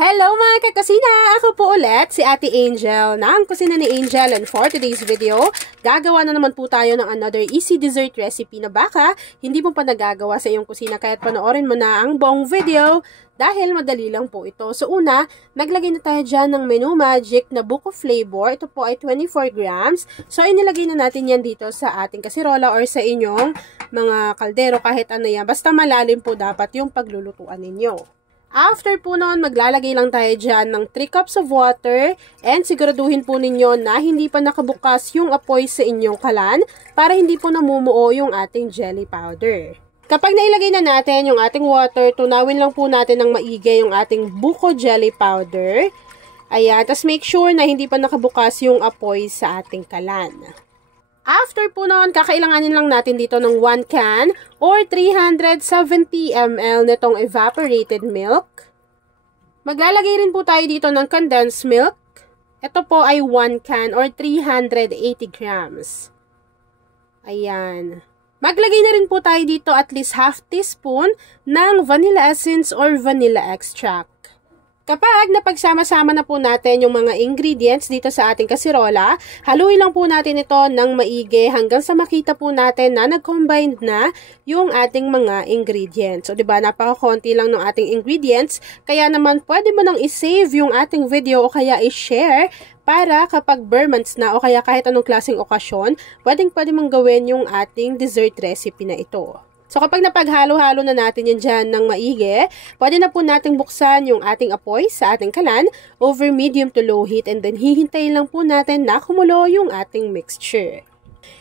Hello mga kakusina! Ako po ulit si Ate Angel ng Kusina ni Angel, and for today's video, gagawa na naman po tayo ng another easy dessert recipe na baka hindi mo pa nagagawa sa iyong kusina kahit panoorin mo na ang buong video dahil madali lang po ito. So una, naglagay na tayo dyan ng Menu Magic na buko flavor. Ito po ay 24 grams. So inilagay na natin yan dito sa ating kasirola or sa inyong mga kaldero, kahit ano yan. Basta malalim po dapat yung paglulutuan ninyo. After po noon, maglalagay lang tayo dyan ng 3 cups of water and siguraduhin po ninyo na hindi pa nakabukas yung apoy sa inyong kalan para hindi po namumuo yung ating jelly powder. Kapag nailagay na natin yung ating water, tunawin lang po natin ng maigi yung ating buko jelly powder. Ayan, tas make sure na hindi pa nakabukas yung apoy sa ating kalan. After po noon, kakailanganin lang natin dito ng 1 can or 370 ml nitong evaporated milk. Maglalagay rin po tayo dito ng condensed milk. Ito po ay 1 can or 380 grams. Ayan. Maglagay na rin po tayo dito at least half teaspoon ng vanilla essence or vanilla extract. Kapag napagsama-sama na po natin yung mga ingredients dito sa ating kasirola, haluin lang po natin ito ng maigi hanggang sa makita po natin na nag-combine na yung ating mga ingredients. So, diba, napaka-konti lang ng ating ingredients, kaya naman pwede mo nang i-save yung ating video o kaya i-share para kapag bare months na o kaya kahit anong klaseng okasyon, pwede mong gawin yung ating dessert recipe na ito. So, kapag napaghalo-halo na natin yan dyan ng maigi, pwede na po natin buksan yung ating apoy sa ating kalan over medium to low heat, and then hihintayin lang po natin na kumulo yung ating mixture.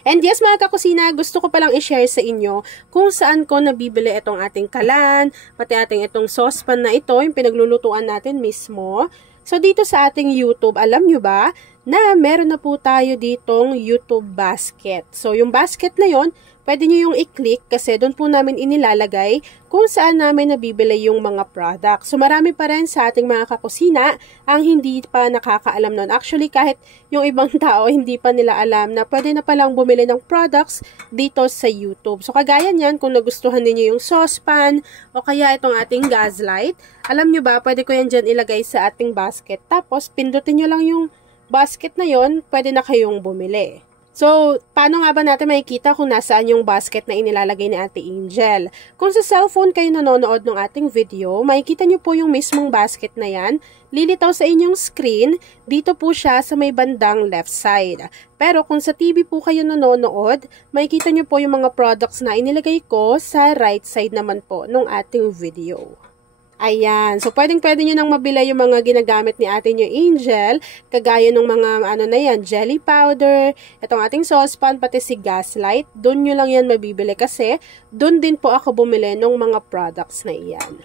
And yes mga kakusina, gusto ko palang i-share sa inyo kung saan ko nabibili itong ating kalan, pati ating itong saucepan na ito, yung pinaglulutuan natin mismo. So, dito sa ating YouTube, alam nyo ba na meron na po tayo ditong YouTube basket. So, yung basket na yon, pwede nyo yung i-click kasi doon po namin inilalagay kung saan namin nabibili yung mga product. So, marami pa rin sa ating mga kakusina ang hindi pa nakakaalam nun. Actually, kahit yung ibang tao hindi pa nila alam na pwede na palang bumili ng products dito sa YouTube. So, kagaya niyan, kung nagustuhan niyo yung saucepan o kaya itong ating gas light, alam nyo ba, pwede ko yan dyan ilagay sa ating basket. Tapos, pindutin nyo lang yung basket na yon, pwede na kayong bumili. So, paano nga ba natin makikita kung nasaan yung basket na inilalagay ni Ate Angel? Kung sa cellphone kayo nanonood ng ating video, makikita nyo po yung mismong basket na yan. Lilitaw sa inyong screen, dito po siya sa may bandang left side. Pero kung sa TV po kayo nanonood, makikita nyo po yung mga products na inilagay ko sa right side naman po ng ating video. Ayan. So, pwedeng-pwede nyo nang mabili yung mga ginagamit ni Ate nyo Angel, kagaya ng mga, jelly powder, itong ating saucepan, pati si gas light. Doon nyo lang yan mabibili kasi doon din po ako bumili ng mga products na iyan.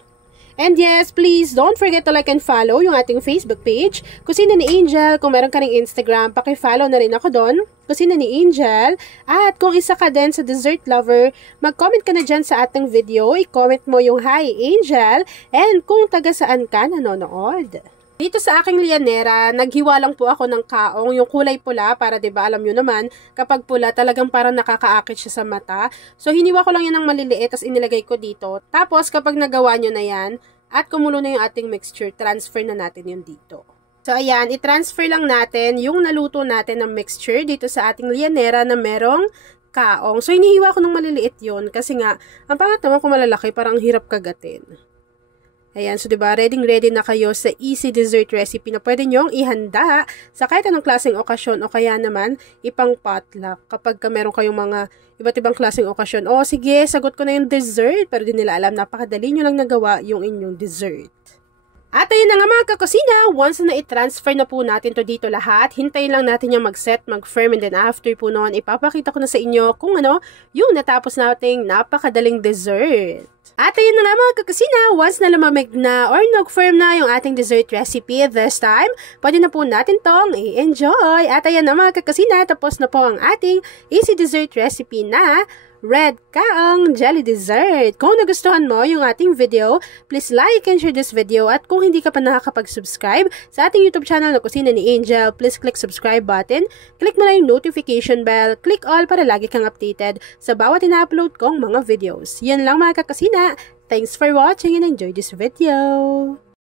And yes, please don't forget to like and follow yung ating Facebook page, Kusina ni Angel. Kung meron ka ring Instagram, paki-follow na rin ako doon, Kusina ni Angel. At kung isa ka din sa dessert lover, mag-comment ka na dyan sa ating video. I-comment mo yung Hi Angel and kung taga saan ka nanonood. Dito sa aking lianera, naghiwa lang po ako ng kaong, yung kulay pula, para diba alam nyo naman, kapag pula talagang parang nakakaakit siya sa mata. So, hiniwa ko lang yan ng maliliit, tapos inilagay ko dito. Tapos, kapag nagawa nyo na yan, at kumulo na yung ating mixture, transfer na natin yun dito. So, ayan, i-transfer lang natin yung naluto natin ng mixture dito sa ating lianera na merong kaong. So, hinihiwa ko ng maliliit yun, kasi nga, ang pangat naman kung malalaki, parang hirap kagatin. Ayan, so diba, ready na kayo sa easy dessert recipe na pwede nyong ihanda sa kahit anong klaseng okasyon o kaya naman ipang potluck. Kapag meron kayong mga iba't ibang klaseng okasyon, oh sige, sagot ko na yung dessert, pero di nila alam, napakadali nyo lang nagawa yung inyong dessert. At ayun na nga mga kakusina, once na i-transfer na po natin to dito lahat, hintayin lang natin yung mag-set, mag-firm, and then after po noon, ipapakita ko na sa inyo kung ano yung natapos nating napakadaling dessert. At ayun na nga mga kakusina, once na lumamig na or nag-firm na yung ating dessert recipe this time, pwede na po natin tong i-enjoy. At ayun na mga kakusina, tapos na po ang ating easy dessert recipe na red kaong jelly dessert. Kung nagustuhan mo yung ating video, please like and share this video. At kung hindi ka pa nakakapag-subscribe sa ating YouTube channel na Kusina ni Angel, please click subscribe button. Click mo na yung notification bell. Click all para lagi kang updated sa bawat ina-upload kong mga videos. Yan lang mga kakasina. Thanks for watching and enjoy this video.